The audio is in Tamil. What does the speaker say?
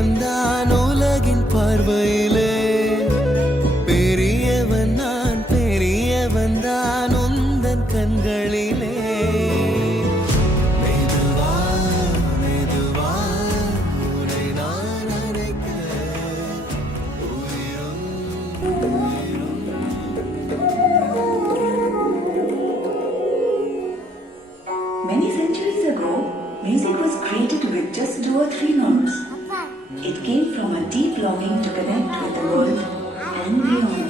வந்தான் உலகின் பார்வையிலே. பெரியவன் நான் பெரியவன் தான் உந்தன் கண்களிலே. மெதுவா மெதுவா உன்னை நான் அணைக்க உயிரும் உயிரும். Many centuries ago, music was created with just 2 or 3 notes. It came from a deep longing to connect with the world and beyond.